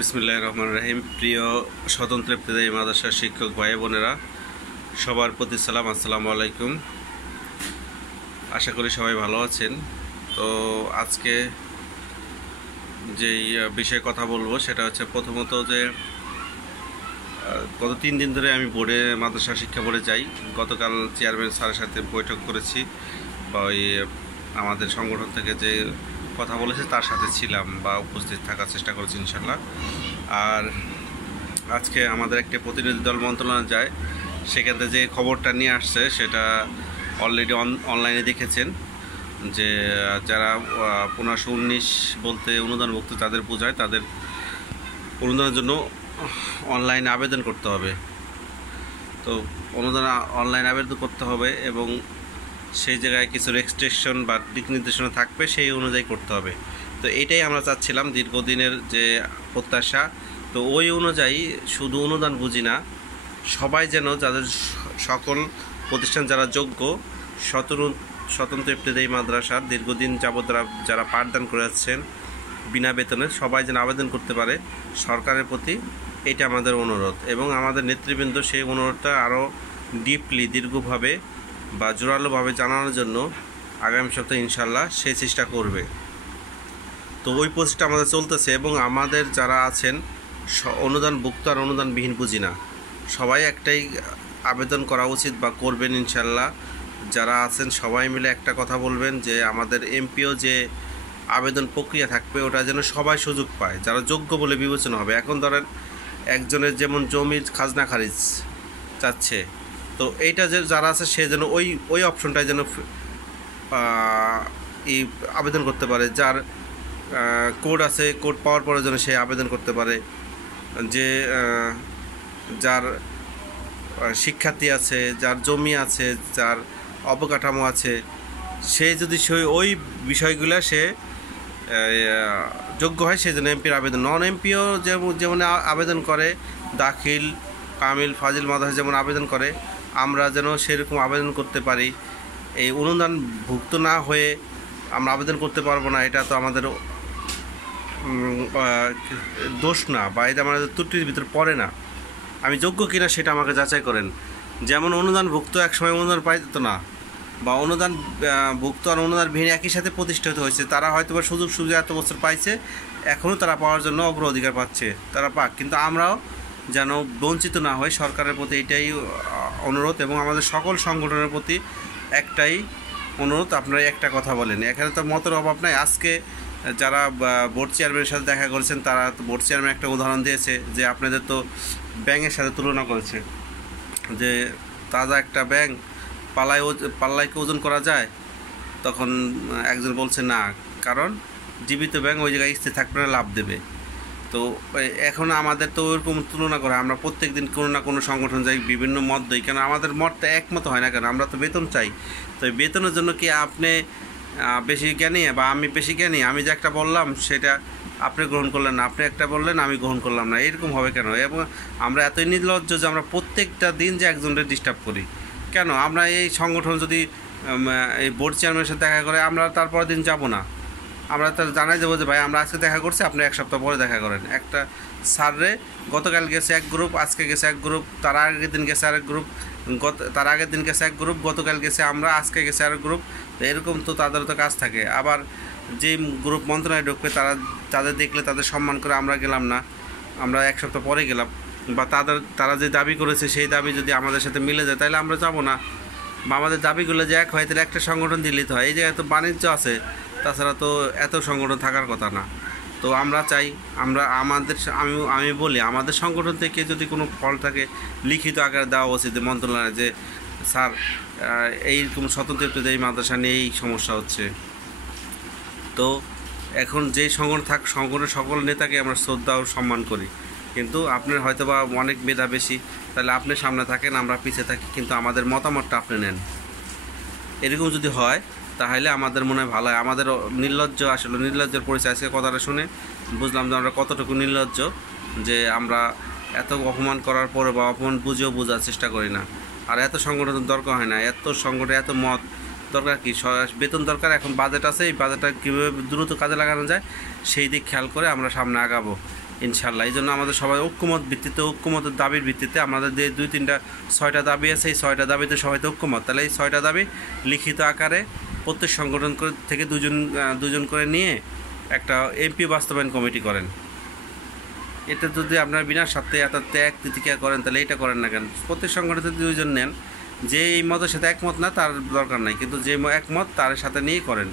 বিসমিল্লাহির রহমানির রহিম। প্রিয় স্বতন্ত্র ইবতেদায়ী মাদ্রাসার শিক্ষক ভাই বোনেরা, সবার প্রতি সালাম, আসসালামু আলাইকুম। আশা করি সবাই ভালো আছেন। তো আজকে যেই বিষয়ে কথা বলবো সেটা হচ্ছে, প্রথমত যে গত 3 দিন ধরে আমি মাদ্রাসা শিক্ষা বোর্ডে যাই। গতকাল চেয়ারম্যান স্যারের সাথে বৈঠক করেছি, বা ওই আমাদের সংগঠন থেকে যে কথা বলেছে তার সাথে ছিলাম বা উপস্থিত থাকার চেষ্টা করেছি ইনশাল্লাহ। আর আজকে আমাদের একটা প্রতিনিধি দল মন্ত্রণালয়ে যায়, সেখান থেকে যে খবরটা নিয়ে আসছে সেটা অলরেডি অনলাইনে দেখেছেন, যে যারা 1519 বলতে অনুদানভুক্ত তাদের বোঝায়, তাদের অনুদানের জন্য অনলাইনে আবেদন করতে হবে। তো অনুদান অনলাইনে আবেদন করতে হবে এবং সেই জায়গায় কিছু রেস্ট্রিকশন বা দিক নির্দেশনা থাকবে, সেই অনুযায়ী করতে হবে। তো এটাই আমরা চাচ্ছিলাম, দীর্ঘদিনের যে প্রত্যাশা। তো ওই অনুযায়ী শুধু অনুদান বুঝি না, সবাই যেন, যাদের সকল প্রতিষ্ঠান যারা যোগ্য, স্বতন্ত্র ইবতেদায়ী মাদ্রাসার দীর্ঘদিন যাবত যারা পাঠদান করে যাচ্ছেন বিনা বেতনে, সবাই যেন আবেদন করতে পারে সরকারের প্রতি, এটা আমাদের অনুরোধ। এবং আমাদের নেতৃবৃন্দ সেই অনুরোধটা আরও ডিপলি, দীর্ঘভাবে বা জোরালোভাবে জানানোর জন্য আগামী সপ্তাহে ইনশাল্লাহ সেই চেষ্টা করবে। তো ওই প্রচেষ্টা আমাদের চলতেছে। এবং আমাদের যারা আছেন অনুদানভুক্ত আর অনুদানবিহীন বুঝি না, সবাই একটাই আবেদন করা উচিত বা করবেন ইনশাল্লাহ। যারা আছেন সবাই মিলে একটা কথা বলবেন, যে আমাদের এমপিও যে আবেদন প্রক্রিয়া থাকবে, ওটা যেন সবাই সুযোগ পায়, যারা যোগ্য বলে বিবেচনা হবে। এখন ধরেন একজনের যেমন জমির খাজনা খারিজ চাচ্ছে, তো এইটা যে যারা আছে সে যেন ওই অপশনটায় যেন এই আবেদন করতে পারে। যার কোড আছে, কোড পাওয়ার পরে যেন সে আবেদন করতে পারে। যে যার শিক্ষার্থী আছে, যার জমি আছে, যার অবকাঠামো আছে, সে যদি ওই বিষয়গুলো সে যোগ্য হয়, সে যেন এমপির আবেদন, নন এমপিও যেমন আবেদন করে, দাখিল, কামিল, ফাজিল মাদ্রাসা যেমন আবেদন করে, আমরা যেন সেরকম আবেদন করতে পারি। এই অনুদানভুক্ত না হয়ে আমরা আবেদন করতে পারবো না, এটা তো আমাদের দোষ না, বা এটা আমাদের ত্রুটির ভিতর পড়ে না। আমি যোগ্য কিনা সেটা আমাকে যাচাই করেন। যেমন অনুদানভুক্ত একসময় অনুদান পাইত না, বা অনুদান ভুক্ত আর অনুদানবিহীন একই সাথে প্রতিষ্ঠিত হয়েছে, তারা হয়তো বা সুযোগ সুবিধা এত বছর পাইছে, এখনও তারা পাওয়ার জন্য অগ্রাধিকার পাচ্ছে, তারা পাক। কিন্তু আমরাও যেন বঞ্চিত না হই, সরকারের প্রতি এটাই অনুরোধ। এবং আমাদের সকল সংগঠনের প্রতি একটাই অনুরোধ, আপনারা একটা কথা বলেন। এখানে তো মতের অভাব নাই। আজকে যারা বোর্ড চেয়ারম্যানের সাথে দেখা করেছেন, তারা তো বোর্ড চেয়ারম্যান একটা উদাহরণ দিয়েছে, যে আপনাদের তো ব্যাঙের সাথে তুলনা করেছে, যে তাজা একটা ব্যাঙ পাল্লায় কি ওজন করা যায়? তখন একজন বলছে না, কারণ জীবিত ব্যাঙ ওই জায়গায় স্থির থাকবে না, লাভ দেবে। তো এখন আমাদের তো ওইরকম তুলনা করা, আমরা প্রত্যেক দিন কোনো না কোনো সংগঠন যাই, বিভিন্ন মত দিই, কেন আমাদের মতটা একমত হয় না কেন? আমরা তো বেতন চাই। তো বেতনের জন্য কি আপনি বেশি জ্ঞানী বা আমি বেশি জ্ঞানী? আমি যে একটা বললাম সেটা আপনি গ্রহণ করলেন না, আপনি একটা বললেন আমি গ্রহণ করলাম না, এরকম হবে কেন? এবং আমরা এতই নির্লজ্জ যে আমরা প্রত্যেকটা দিন যে একজনকে ডিস্টার্ব করি। কেন? আমরা এই সংগঠন যদি এই বোর্ড চেয়ারম্যানের সাথে দেখা করে, আমরা তারপরের দিন যাব না, আমরা তার জানাই দেবো যে ভাই আমরা আজকে দেখা করছি, আপনি এক সপ্তাহ পরে দেখা করেন। একটা স্যাররে গতকাল গেছে এক গ্রুপ, আজকে গেছে এক গ্রুপ, তার আগের দিন গেছে আরেক গ্রুপ, তার আগের দিন গেছে এক গ্রুপ, গতকাল গেছে আমরা, আজকে গেছে আরেক গ্রুপ। তো এরকম তো তাদের তো কাজ থাকে। আবার যে গ্রুপ মন্ত্রণালয়ে ঢুকবে, তাদের দেখলে তাদের সম্মান করে আমরা গেলাম না, আমরা এক সপ্তাহ পরে গেলাম। বা তারা যে দাবি করেছে সেই দাবি যদি আমাদের সাথে মিলে যায়, তাহলে আমরা যাব না। বা আমাদের দাবিগুলো যে এক হয়, তাহলে একটা সংগঠন দিলেই তো হয়। এই জায়গায় তো বাণিজ্য আছে, তাছাড়া তো এত সংগঠন থাকার কথা না। তো আমরা চাই, আমি বলি, আমাদের সংগঠন থেকে যদি কোনো ফল থাকে, লিখিত আকারে দেওয়া উচিত মন্ত্রণালয়ে, যে স্যার এইরকম স্বতন্ত্র ইবতেদায়ী মাদ্রাসা নিয়ে এই সমস্যা হচ্ছে। তো এখন যেই সংগঠনের সকল নেতাকে আমরা শ্রদ্ধা ও সম্মান করি, কিন্তু আপনার হয়তো বা অনেক মেধা বেশি, তাহলে আপনি সামনে থাকেন, আমরা পিছিয়ে থাকি, কিন্তু আমাদের মতামতটা আপনি নেন। এরকম যদি হয় তাহলে আমাদের মনে হয় ভালো হয়। আমাদের নির্লজ্জ, আসলে নির্লজ্জের পরিচয় আজকে কথাটা শুনে বুঝলাম যে আমরা কতটুকু নির্লজ্জ, যে আমরা এত অপমান করার পরে বা অপমান বুঝেও বোঝার চেষ্টা করি না। আর এত সংগঠন দরকার হয় না, এত সংগঠন, এত মত দরকার কি? বেতন দরকার। এখন বাজেট আছে, এই বাজেটটা কীভাবে দ্রুত কাজে লাগানো যায় সেই দিক খেয়াল করে আমরা সামনে আগাবো। ইনশাল্লাহ। এই জন্য আমাদের সবাই ঐক্যমতের দাবির ভিত্তিতে আমাদের যে 6টা দাবি আছে, এই 6টা দাবিতে সবাই তো ঐক্যমত। তাহলে এই 6টা দাবি লিখিত আকারে প্রত্যেক সংগঠন থেকে দুজন করে নিয়ে একটা এমপি বাস্তবায়ন কমিটি করেন। এতে যদি আপনারা বিনা স্বার্থে এত ত্যাগ তিতিক্ষা করেন, তাহলে এটা করেন না কেন? প্রত্যেক সংগঠন থেকে 2জন নেন। যে এই মতের সাথে একমত না তার দরকার নাই, কিন্তু যে একমত তার সাথে নিয়েই করেন।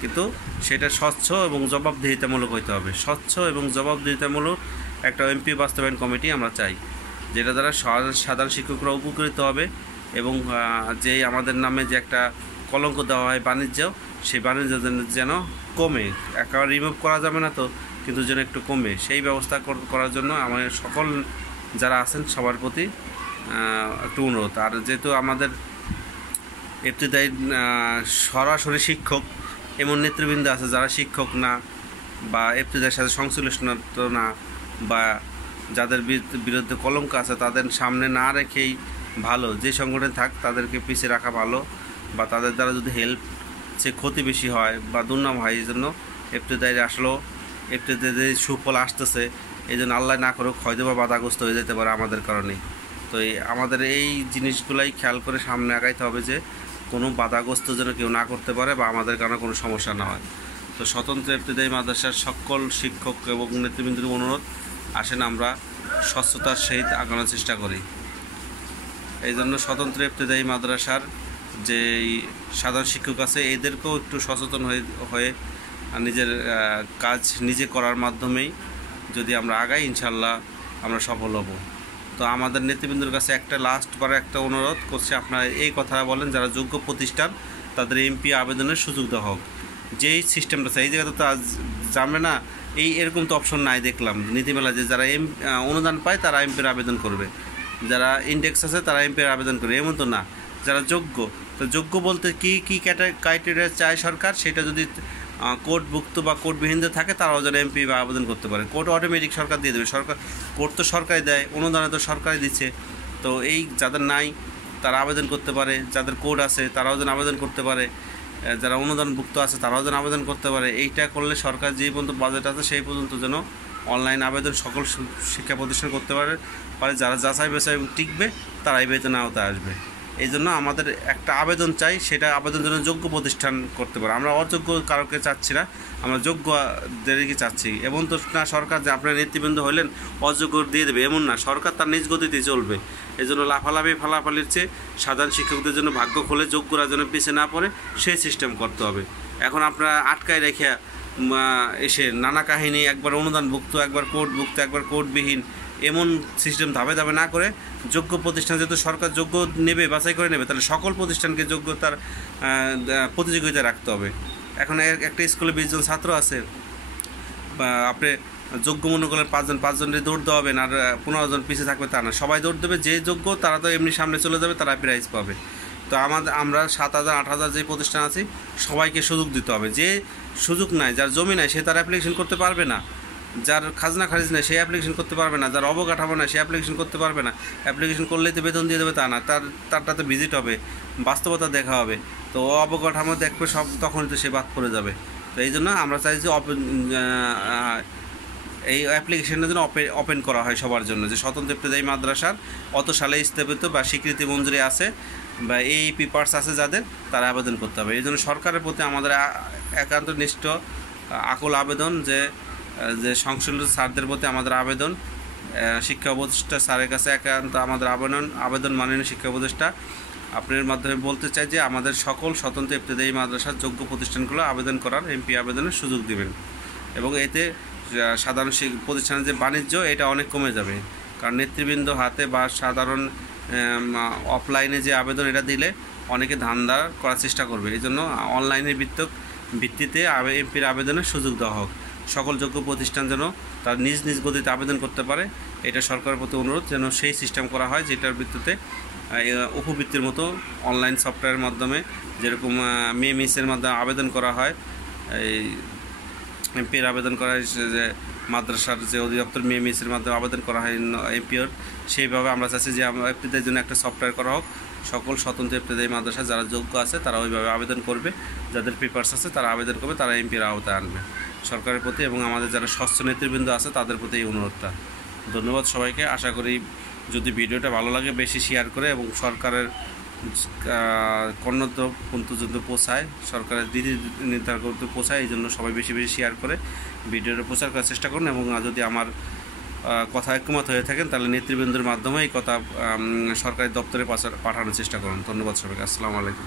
কিন্তু সেটা স্বচ্ছ এবং জবাবদিহিতামূলক হইতে হবে। স্বচ্ছ এবং জবাবদিহিতামূলক একটা এমপি বাস্তবায়ন কমিটি আমরা চাই, যেটা দ্বারা সাধারণ শিক্ষকরা উপকৃত হবে এবং যেই আমাদের নামে যে একটা কলঙ্ক দেওয়া হয় বাণিজ্য, সেই বাণিজ্য যেন কমে। একেবারে রিমুভ করা যাবে না তো, কিন্তু যেন একটু কমে, সেই ব্যবস্থা করার জন্য আমাদের সকল যারা আছেন সবার প্রতি একটু অনুরোধ। আর যেহেতু আমাদের ইবতিদায়ী সরাসরি শিক্ষক এমন নেতৃবৃন্দ আছে যারা শিক্ষক না বা ইবতিদায়ের সাথে সংশ্লিষ্ট না বা যাদের বিরুদ্ধে কলঙ্ক আছে, তাদের সামনে না রেখেই ভালো। যে সংগঠন থাক তাদেরকে পিছিয়ে রাখা ভালো, বা তাদের দ্বারা যদি সে ক্ষতি বেশি হয় বা দুর্নাম হয়। এই জন্য ইবতিদায়ীর আসলেও ইবতিদায়ীর সুফল আসতেছে, এই জন্য আল্লাহ না করুক হয়তো বা বাধাগ্রস্ত হয়ে যেতে পারে আমাদের কারণে। তো আমাদের এই জিনিসগুলাই খেয়াল করে সামনে আগাইতে হবে, যে কোনো বাধাগ্রস্ত যেন কেউ না করতে পারে বা আমাদের কারণে কোনো সমস্যা না হয়। তো স্বতন্ত্র ইবতিদায়ী মাদ্রাসার সকল শিক্ষক এবং নেতৃবৃন্দের অনুরোধ, আসেন আমরা স্বচ্ছতার সহিত আগানোর চেষ্টা করি। এই জন্য স্বতন্ত্র ইবতিদায়ী মাদ্রাসার যে সাধারণ শিক্ষক আছে এদেরকেও একটু সচেতন হয়ে নিজের কাজ নিজে করার মাধ্যমেই যদি আমরা আগাই, ইনশাল্লাহ আমরা সফল হব। তো আমাদের নেতৃবৃন্দের কাছে একটা অনুরোধ করছে, আপনারা এই কথা বলেন যারা যোগ্য প্রতিষ্ঠান তাদের এমপি আবেদনের সুযোগ দেওয়া হোক। যেই সিস্টেমটা আছে এই জায়গাতে তো আজ জানবে না, এরকম তো অপশন নাই দেখলাম নীতিমালা, যে যারা অনুদান পায় তারা এমপির আবেদন করবে, যারা ইন্ডেক্স আছে তারা এমপির আবেদন করবে, এমন তো না। যারা যোগ্য, তো যোগ্য বলতে কী ক্রাইটেরিয়া চায় সরকার, সেটা যদি কোর্টভুক্ত বা কোর্টবিহীনদের থাকে তারাও যেন এমপি বা আবেদন করতে পারে। কোর্ট অটোমেটিক সরকার দিয়ে দেবে, কোর্ট তো সরকারই দেয়, অনুদানে তো সরকারই দিচ্ছে। তো এই যাদের নাই তারা আবেদন করতে পারে, যাদের কোর্ট আছে তারাও যেন আবেদন করতে পারে, যারা অনুদানভুক্ত আছে তারাও যেন আবেদন করতে পারে। এইটা করলে সরকার যেই পর্যন্ত বাজেট আছে সেই পর্যন্ত যেন অনলাইন আবেদন সকল শিক্ষা প্রতিষ্ঠান করতে পারে। যারা যাচাই বাছাই টিকবে তারাই বেতন আওতায় আসবে। এই জন্য আমাদের একটা আবেদন চাই, সেটা আবেদন যেন যোগ্য প্রতিষ্ঠান করতে পারে। আমরা অযোগ্য কারোকে চাচ্ছি না, আমরা যোগ্যদেরকে চাচ্ছি। এমন তো না সরকার যে আপনার নেতৃবৃন্দ হলেন অযোগ্য দিয়ে দেবে, এমন না। সরকার তার নিজ গতিতে চলবে। এই জন্য ফালাফালির চেয়ে সাধারণ শিক্ষকদের জন্য ভাগ্য খোলে, যোগ্যরা যেন পিছিয়ে না পড়ে সেই সিস্টেম করতে হবে। এখন আপনারা আটকায় রেখে এসে নানা কাহিনী, একবার অনুদানভুক্ত, একবার কোর্টভুক্ত, একবার কোর্টবিহীন, এমন সিস্টেম ধাপে ধাপে না করে যোগ্য প্রতিষ্ঠান, যেহেতু সরকার যোগ্য নেবে, বাছাই করে নেবে, তাহলে সকল প্রতিষ্ঠানকে যোগ্যতার প্রতিযোগিতা রাখতে হবে। এখন একটা স্কুলে 20 জন ছাত্র আছে, বা আপনি যোগ্য মনে করলে 5 জনের দৌড় দেওয়া হবে না, আর 15 জন পিছিয়ে থাকবে তা না, সবাই দৌড় দেবে। যে যোগ্য তারা তো এমনি সামনে চলে যাবে, তারা প্রাইজ পাবে। তো আমরা 7,000 8,000 যে প্রতিষ্ঠান আছি সবাইকে সুযোগ দিতে হবে। যে সুযোগ নাই, যার জমি নাই, সে তার অ্যাপ্লিকেশন করতে পারবে না। যার খাজনা খারিজ নেই সে অ্যাপ্লিকেশন করতে পারবে না। যার অবকাঠামো নাই সে অ্যাপ্লিকেশন করতে পারবে না। অ্যাপ্লিকেশন করলেই তো বেতন দিয়ে দেবে তা না, তারটাতে ভিজিট হবে, বাস্তবতা দেখা হবে। তো অবকাঠামো দেখবে সব, তখনই তো সে বাদ পড়ে যাবে। তো এই জন্য আমরা চাই যে এই অ্যাপ্লিকেশনের জন্য ওপেন করা হয় সবার জন্য, যে স্বতন্ত্র ইবতিদায়ী মাদ্রাসার অত সালে স্থাপিত বা স্বীকৃতি মঞ্জুরি আছে বা এই পেপারস আছে যাদের, তারা আবেদন করতে হবে। এই জন্য সরকারের প্রতি আমাদের একান্ত নিষ্ঠ আকুল আবেদন, যে সংশ্লিষ্ট স্যারদের প্রতি আমাদের আবেদন, শিক্ষা উপদেষ্টা স্যারের কাছে একান্ত আমাদের আবেদন মাননীয় শিক্ষা উপদেষ্টা, আপনার মাধ্যমে বলতে চাই যে আমাদের সকল স্বতন্ত্র ইবতিদায়ী মাদ্রাসার যোগ্য প্রতিষ্ঠানগুলো আবেদন করার এমপি আবেদনের সুযোগ দেবেন। এবং এতে সাধারণ প্রতিষ্ঠানের যে বাণিজ্য এটা অনেক কমে যাবে, কারণ নেতৃবৃন্দ হাতে বা সাধারণ অফলাইনে যে আবেদন এটা দিলে অনেকে ধান্দা করার চেষ্টা করবে। এই জন্য অনলাইনের ভিত্তিতে এমপির আবেদনের সুযোগ দেওয়া হোক। সকল যোগ্য প্রতিষ্ঠান যেন তার নিজ গতিতে আবেদন করতে পারে, এটা সরকারের প্রতি অনুরোধ, যেন সেই সিস্টেম করা হয় যেটার ভিত্তিতে উপবৃত্তির মতো অনলাইন সফটওয়্যারের মাধ্যমে, যেরকম মেমিসের মাধ্যমে আবেদন করা হয়, এই এমপির আবেদন করা হয়, যে মাদ্রাসার যে অধিদপ্তর মেমিসের মাধ্যমে আবেদন করা হয় এমপিওর, সেইভাবে আমরা চাচ্ছি যে এমপিদের জন্য একটা সফটওয়্যার করা হোক। সকল স্বতন্ত্র ইবতিদায়ী মাদ্রাসা যারা যোগ্য আছে তারা ওইভাবে আবেদন করবে, যাদের পেপারস আছে তারা আবেদন করবে, তারা এমপির আওতায় আনবে। সরকারের প্রতি এবং আমাদের যারা স্বচ্ছ নেতৃবৃন্দ আছে তাদের প্রতি এই অনুরোধটা। ধন্যবাদ সবাইকে। আশা করি যদি ভিডিওটা ভালো লাগে বেশি শেয়ার করে এবং সরকারের কর্ণত পর্যন্ত পৌঁছায়, সরকারের দিদি নির্ধারণ করতে পৌঁছায়, এই জন্য সবাই বেশি বেশি শেয়ার করে ভিডিওটা প্রচার করার চেষ্টা করুন। এবং যদি আমার কথা একমত হয়ে থাকেন তাহলে নেতৃবৃন্দের মাধ্যমে এই কথা সরকারি দপ্তরে পাঠানোর চেষ্টা করুন। ধন্যবাদ সবাইকে। আসসালামু আলাইকুম।